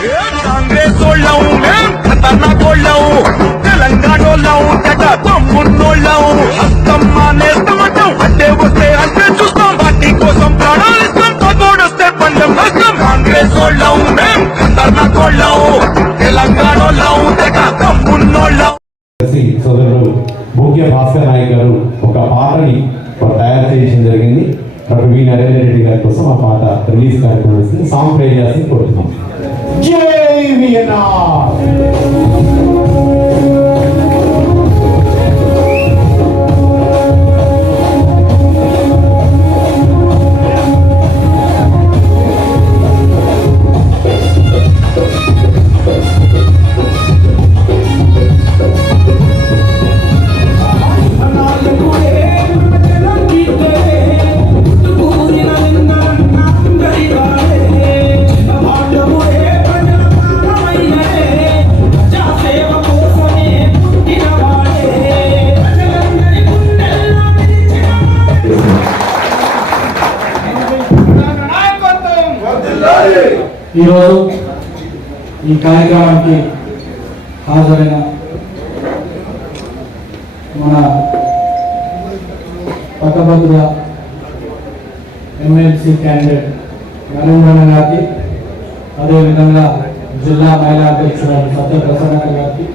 కాంగ్రెస్ వాళ్ళం మేం ఖతర్నాక్ వాళ్ళం తెలంగాణ వాళ్ళం తెగ తమ్మున్నోళ్ళం హస్తమ్మ నేస్తామంటాం అంటే వస్తే అంటే చూస్తాం పార్టీ కోసం ప్రాణాలిస్తాం తోడొస్తే పందెం వస్తాం కాంగ్రెస్ వాళ్ళం మేం ఖతర్నాక్ వాళ్ళం తెలంగాణ వాళ్ళం తెగ తమ్మున్నోళ్ళం. సోదరుడు భూక్య భాస్కర్ నాయక్ గారు ఒక పాటని తయారు చేయడం జరిగింది. డాక్టర్ వి నరేంద్ర రెడ్డి గారి కోసం ఆ పాట రిలీజ్ కార్యక్రమం సాంగ్ ప్లే చేయాల్సి కోరుతున్నాం. జై వియనార్. ఈరోజు ఈ కార్యక్రమానికి హాజరైన మన పట్టభద్ర ఎమ్మెల్సీ క్యాండిడేట్ నరేంద్ర గారికి, అదేవిధంగా జిల్లా మహిళా అధ్యక్షురాలు సత్యప్రసన్న గారికి,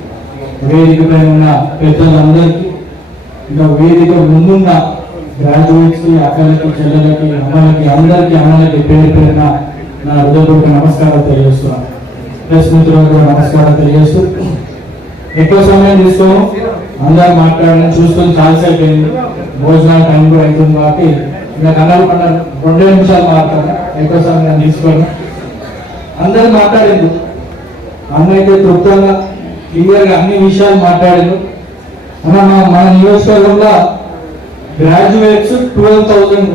వేదికపై ఉన్న పెద్దలందరికీ, ఇంకా వేదిక ముందున్న గ్రాడ్యుయేట్స్, అక్కలకి, చెల్లెలకి, అమ్మలకి, అందరికీ అమ్మలకి పేరు పేరున నా హృదయపూర్వక నమస్కారం తెలియజేస్తున్నాను. ప్రెస్ మిత్రులకు కూడా నమస్కారం తెలియజేస్తూ, ఎక్కువ సమయం తీసుకోను, అందరూ మాట్లాడడం చూసుకొని చాలాసేపు అయింది, భోజనాల టైం కూడా అవుతుంది కాబట్టి ఇంకా కన్నారు 2 నిమిషాలు మాట్లాడాను, ఎక్కువ సమయం తీసుకోను. అందరూ మాట్లాడింది, అన్న అయితే తృప్తంగా క్లియర్గా అన్ని విషయాలు మాట్లాడిండు. మన నియోజకవర్గంలో గ్రాడ్యుయేట్స్ 12,000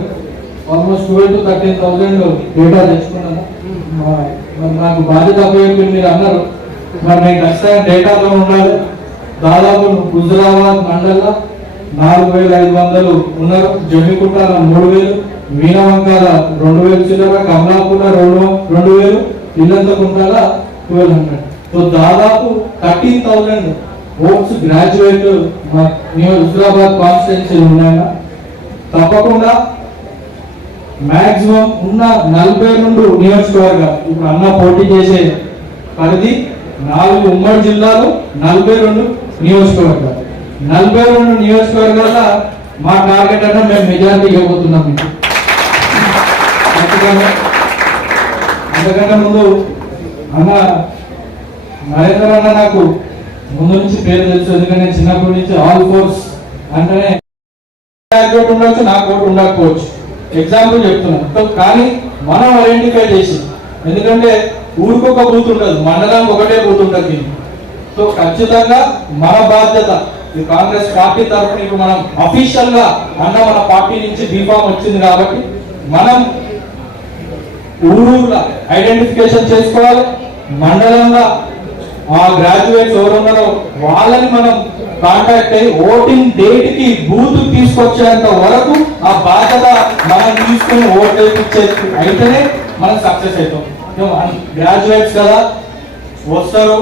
ఆల్మోస్ట్ 12,000 to 13,000 డేటా తెచ్చుకున్నాను. మరి నాకు బాధ్యత అప్పచెప్పి మీరు అన్నారు, మరి నేను ఖచ్చితంగా డేటాతో ఉండాలి. దాదాపు హుజురాబాద్ మండలంలో 4,500 ఉన్నారు, జమ్మికుంటాల 3,000, వీణవంకాల 2,000 చిల్లర, కమలాపూర్ 2,000, ఇల్లంతకుంటాల 1,200. సో దాదాపు 13,000 ఓట్స్ గ్రాడ్యుయేట్ హుజురాబాద్ కాన్స్టిట్యున్సీ ఉన్నాయన్న. తప్పకుండా మాక్సిమం ఉన్న 42 నియోజకవర్గాలు, ఇప్పుడు అన్న పోటీ చేసే పరిధి 4 ఉమ్మడి జిల్లాలు, 42 నియోజకవర్గాలు. 42 నియోజకవర్గాల మా టార్గెట్ అన్న మేము మెజారిటీ ఇవ్వబోతున్నాం. మీకు అంతకంటే ముందు అన్న నరేంద్ర అన్న నాకు ముందు నుంచి పేరు తెలుసు, ఎందుకంటే నేను చిన్నప్పటి నుంచి ఆల్ ఫోర్స్ అంటేనే ఉండొచ్చు, నాకు ఓటు ఉండకపోవచ్చు, ఎగ్జాంపుల్ చెప్తున్నాను. కానీ మనం ఐడెంటిఫై చేసి, ఎందుకంటే ఊరికొక బూత్ ఉండదు, మండలానికి ఒకటే బూత్ ఉంటుంది. సో ఖచ్చితంగా మన బాధ్యత ఈ కాంగ్రెస్ పార్టీ తరఫున ఇప్పుడు మనం అఫీషియల్ గా అన్న మన పార్టీ నుంచి బీఫామ్ వచ్చింది కాబట్టి మనం ఊరూరులా ఐడెంటిఫికేషన్ చేసుకోవాలి. మండలంలో ఆ గ్రాడ్యుయేట్స్ ఎవరు ఉన్నారో వాళ్ళని మనం కాంటాక్ట్ అయ్యి ఓటింగ్ డేట్ కి బూత్ తీసుకొచ్చేంత వరకు ఆ బాధ్యత మనం తీసుకుని ఓట్ వేయించే అయితేనే మనం సక్సెస్ అవుతాం. గ్రాడ్యుయేట్స్ కదా వస్తారు,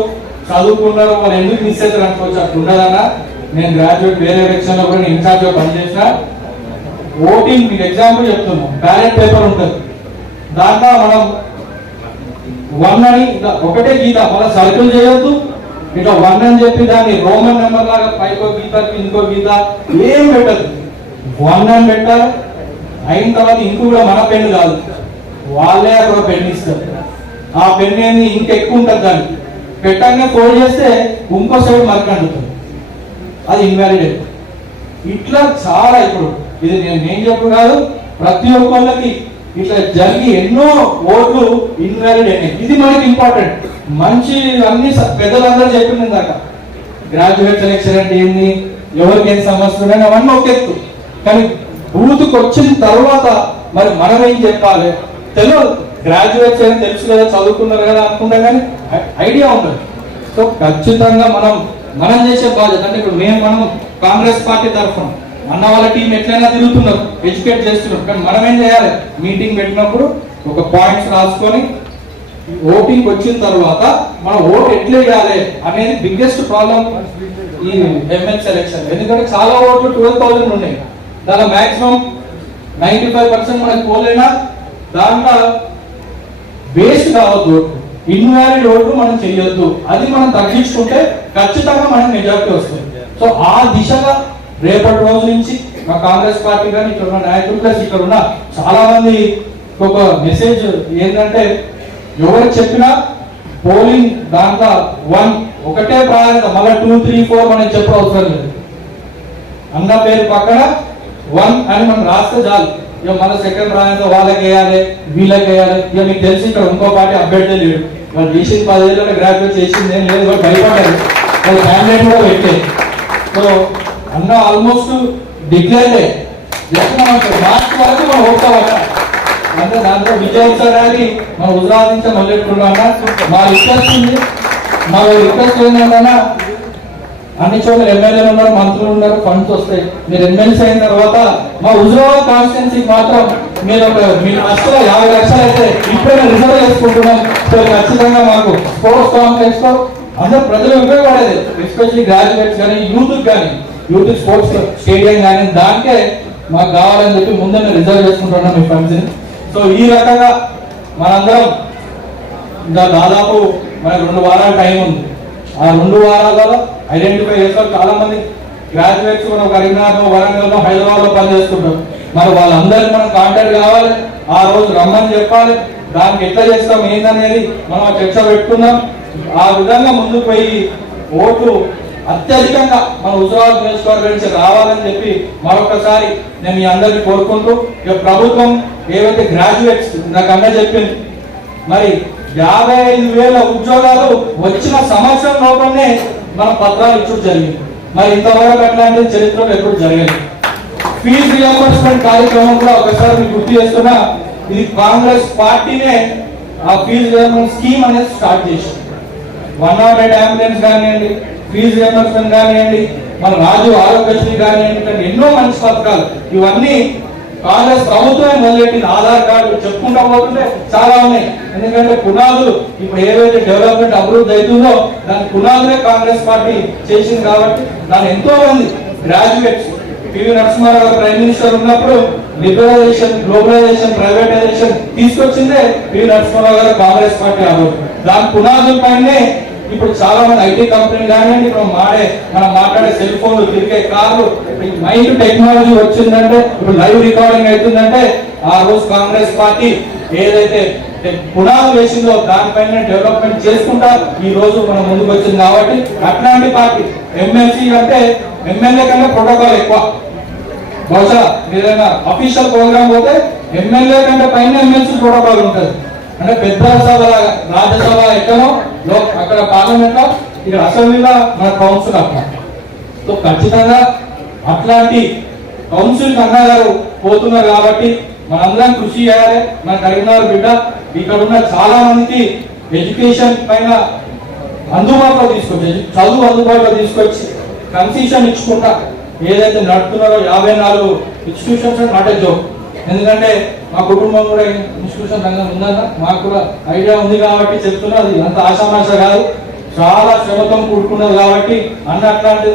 చదువుకున్నారు, మరి ఎందుకు మిస్ అవుతారు అనుకోవచ్చు. అట్లా ఉండదన్నా, నేను గ్రాడ్యుయేట్ వేరే ఎలక్షన్ లో కూడా ఇన్ఛార్జ్ గా పనిచేసిన. ఓటింగ్ మీకు ఎగ్జాంపుల్ చెప్తున్నాం, బ్యాలెట్ పేపర్ ఉంటుంది, దాంట్లో మనం 1 అని ఒకటే గీత, మనం సర్కిల్ చేయొద్దు, ఇట్లా 1 అని చెప్పి దాన్ని రోమన్ నెంబర్ లాగా పైకో గీత ఇంకో గీత ఏం పెట్టదు, 1 అని పెట్టాలి. అయిన తర్వాత ఇంకో కూడా మన పెన్ను కాదు, వాళ్ళే అక్కడ పెన్ ఇస్తారు. ఆ పెన్ ఏంది ఇంకెక్కువ ఉంటుంది, దాన్ని పెట్టగానే ఫోల్డ్ చేస్తే ఇంకో సైడ్ మార్క్ అంటుంది, అది ఇన్వాలిడేట్. ఇట్లా చాలా ఇప్పుడు ఇది నేను చెప్పు కాదు, ప్రతి ఒక్కళ్ళకి ఇట్లా జరిగి ఎన్నో ఓట్లు ఇన్వాలిడ్ అయినాయి. ఇది మనకి ఇంపార్టెంట్. మంచి అన్ని పెద్దలందరూ చెప్పింది ఇందాక, గ్రాడ్యుయేట్ సెలెక్షన్ అంటే ఏంది, ఎవరికి ఏం సమస్య ఉన్నాయి అవన్నీ ఒక ఎత్తు. కానీ బూత్కి వచ్చిన తర్వాత మరి మనం ఏం చెప్పాలి తెలియదు. గ్రాడ్యుయేట్స్ అని తెలుసు కదా, చదువుకున్నారు కదా అనుకుంటాం, కానీ ఐడియా ఉండదు. సో ఖచ్చితంగా మనం చేసే బాధ్యత అంటే ఇప్పుడు మనం కాంగ్రెస్ పార్టీ తరఫున అన్న వాళ్ళ టీం ఎట్లయినా తిరుగుతున్నారు, ఎడ్యుకేట్ చేస్తున్నారు. కానీ మనం ఏం చేయాలి, మీటింగ్ పెట్టినప్పుడు ఒక పాయింట్స్ రాసుకొని ఓటింగ్ వచ్చిన తర్వాత మన ఓట్ ఎట్లా వేయాలి అనేది బిగ్గెస్ట్ ప్రాబ్లం ఈ ఎమ్మెల్యే సెలక్షన్. ఎందుకంటే చాలా ఓట్లు 12,000 ఉన్నాయి, దాని మాక్సిమం 95% మనకి పోలేనా, దాంట్లో వేస్ట్ కావద్దు, ఇన్వాలిడ్ ఓట్లు మనం చేయొద్దు. అది మనం తగ్గించుకుంటే ఖచ్చితంగా మనకి మెజారిటీ వస్తుంది. సో ఆ దిశగా రేపటి రోజు నుంచి మా కాంగ్రెస్ పార్టీ కానీ ఇక్కడ ఉన్న నాయకులు ప్లస్ ఇక్కడ ఉన్న చాలా మంది ఒక మెసేజ్ ఏంటంటే, ఎవరు చెప్పినా పోలింగ్ దాంట్లో ఒకటే ప్రాధాన్యత, మళ్ళీ 2, 3, 4 మనం చెప్పవసరం లేదు. అన్న పేరు పక్కన 1 అని మనం రాస్తే చాలు. ఇక మన సెకండ్ ప్రాధాన్యత వాళ్ళకి వేయాలి, వీళ్ళకి వేయాలి. ఇక మీకు తెలిసి ఇక్కడ ఇంకో పార్టీ అభ్యర్థి లేడు, వాళ్ళు చేసిన 10 ఏళ్ళలో గ్రాడ్యుయేట్ చేసింది ఏం లేదు, వాళ్ళు భయపడ్డారు, వాళ్ళు క్యాండిడేట్ కూడా పెట్టారు. సో అన్న ఆల్మోస్ట్ డిక్లేర్ మార్చి వరకు మనం ఓట్ల అంటే దాంట్లో విజయోత్సవాన్ని మనం ఉదాహరించే మొదలెట్టుకున్నాం. మా రిక్వెస్ట్ ఉంది, మా రిక్వెస్ట్ ఏంటంటే అన్ని చోట్ల ఎమ్మెల్యేలు ఉన్నారు, మంత్రులు ఉన్నారు, ఫండ్స్ వస్తాయి. మీరు ఎమ్మెల్సీ అయిన తర్వాత మా హుజురాబాద్ కాన్స్టిట్యున్సీకి మాత్రం మీరు మీ 50 లక్షలు అయితే ఇప్పుడైనా రిజర్వ్ చేసుకుంటున్నాం. సో ఖచ్చితంగా మాకు స్పోర్ట్స్ కాంప్లెక్స్ లో అందరూ ప్రజలు ఉపయోగపడేది, ఎస్పెషల్లీ గ్రాడ్యుయేట్స్ కానీ యూత్ స్పోర్ట్స్ స్టేడియం కానీ దానికే మాకు కావాలని చెప్పి ముందే రిజర్వ్ చేసుకుంటున్నాం మీ ఫండ్స్ ని. సో ఈ రకంగా మనందరం ఇంకా దాదాపు మనకు 2 వారాల టైం ఉంది. ఆ 2 వారాలలో ఐడెంటిఫై చేస్తారు. చాలా మంది గ్రాడ్యుయేట్స్ మనం కరీంనగర్, వరంగల్, హైదరాబాద్ లో పనిచేస్తుంటారు. మరి వాళ్ళందరికీ మనం కాంటాక్ట్ కావాలి, ఆ రోజు రమ్మని చెప్పాలి, దానికి ఎట్లా చేస్తాం ఏందనేది మనం చర్చ పెట్టుకుందాం. ఆ విధంగా ముందుకు పోయి ఓట్లు అత్యధికంగా మన హుజురాబాద్ నియోజకవర్గం నుంచి రావాలని చెప్పి మరొకసారి నేను మీ అందరినీ కోరుకుంటూ, ఇక ప్రభుత్వం ఏవైతే గ్రాడ్యుయేట్స్ నాకు అన్న చెప్పింది, మరి 55,000 ఉద్యోగాలు వచ్చిన సంవత్సరం లోపలనే మనం పత్రాలు ఇచ్చడం జరిగింది. మరి ఇంతవరకు అట్లాంటి చరిత్రలో ఎప్పుడు జరగలేదు. ఫీజు రియంబర్స్మెంట్ కార్యక్రమం కూడా ఒకసారి మీకు గుర్తు చేస్తున్నా, ఇది కాంగ్రెస్ పార్టీనే ఆ ఫీజు రియంబర్స్మెంట్ స్కీమ్ అనేది స్టార్ట్ చేసింది. 108 అంబులెన్స్ కానివ్వండి, ఫీజు రియంబర్స్మెంట్ కానివ్వండి, మన రాజు ఆరోగ్యశ్రీ కానివ్వండి, ఎన్నో మంచి పథకాలు ఇవన్నీ కాంగ్రెస్ ప్రభుత్వమే మొదలెట్టింది. ఆధార్ కార్డు చెప్పుకుంటా పోతుంటే చాలా ఉన్నాయి. ఎందుకంటే పునాదులు ఇప్పుడు ఏదైతే డెవలప్మెంట్ అభివృద్ధి అవుతుందో దాని పునాదులే కాంగ్రెస్ పార్టీ చేసింది. కాబట్టి దాని ఎంతో మంది గ్రాడ్యుయేట్స్, పివి నరసింహారావు గారు ప్రైమ్ మినిస్టర్ ఉన్నప్పుడు లిబరలైజేషన్, గ్లోబలైజేషన్, ప్రైవేటైజేషన్ తీసుకొచ్చిందే పివి నరసింహారావు గారు కాంగ్రెస్ పార్టీ. దాని పునాదుల పైనే ఇప్పుడు చాలా మంది ఐటీ కంపెనీలు కానివ్వండి, ఇప్పుడు మనం మాట్లాడే సెల్ ఫోన్లు, తిరిగే కార్లు, మైండ్ టెక్నాలజీ వచ్చిందంటే, ఇప్పుడు లైవ్ రికార్డింగ్ అవుతుందంటే ఆ రోజు కాంగ్రెస్ పార్టీ ఏదైతే పునాదులు వేసిందో దానిపైన డెవలప్మెంట్ చేసుకుంటా ఈ రోజు మనం ముందుకు వచ్చింది. కాబట్టి అట్లాంటి పార్టీ ఎమ్మెల్సీ అంటే ఎమ్మెల్యే కంటే ప్రోటోకాల్ ఎక్కువ. బహుశా ఏదైనా అఫీషియల్ ప్రోగ్రామ్ పోతే ఎమ్మెల్యే కంటే పైన ఎమ్మెల్సీ ప్రోటోకాల్ ఉంటుంది. అంటే పెద్ద సభ, రాజ్యసభ ఎక్కడో అక్కడ పార్లమెంట్ లో, ఇక్కడ అసెంబ్లీలో మన కౌన్సిల్ అట్లా. సో ఖచ్చితంగా అట్లాంటి కౌన్సిల్ కన్నా గారు పోతున్నారు. కాబట్టి మనందరం కృషి చేయాలి. మన కరీంనగర్ బిడ్డ ఇక్కడ ఉన్న చాలా మందికి ఎడ్యుకేషన్ పైన అందుబాటులో తీసుకొచ్చి, చదువు అందుబాటులో తీసుకొచ్చి కన్సెషన్ ఇచ్చుకుంటా ఏదైతే నడుపుతున్నారో 54 ఇన్స్టిట్యూషన్స్ నాట్ ఏ జోక్. ఎందుకంటే మా కుటుంబం కూడా ఇన్స్టిట్యూషన్ రంగం ఉందన్న మాకు కూడా ఐడియా ఉంది కాబట్టి చెప్తున్నా. అది అంత ఆశామాష కాదు, చాలా శ్రమతో కూడుకున్నది. కాబట్టి అన్న అట్లాంటిది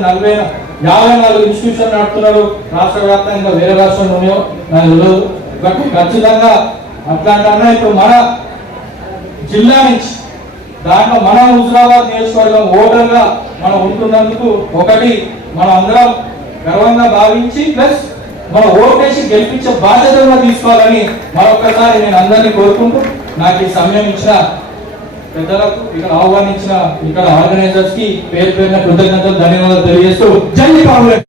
54 ఇన్స్టిట్యూషన్ నడుపుతున్నారు. రాష్ట్ర వ్యాప్తంగా వేరే రాష్ట్రంలో ఉన్నాయో నాకు తెలియదు. బట్ ఖచ్చితంగా అట్లాంటి అన్న ఇప్పుడు మన జిల్లా నుంచి దాంట్లో మన హుజురాబాద్ నియోజకవర్గం ఓటర్గా మనం ఉంటున్నందుకు ఒకటి మనం అందరం గర్వంగా భావించి ప్లస్ మన ఓటేసి గెలిపించే బాధ్యత కూడా తీసుకోవాలని మరొకసారి నేను అందరినీ కోరుకుంటూ, నాకు ఈ సమయం ఇచ్చిన పెద్దలకు, ఇక్కడ ఆహ్వానించిన ఇక్కడ ఆర్గనైజర్స్ కి పేరు పేరున కృతజ్ఞతలు, ధన్యవాదాలు తెలియజేస్తూ జై కాంగ్రెస్.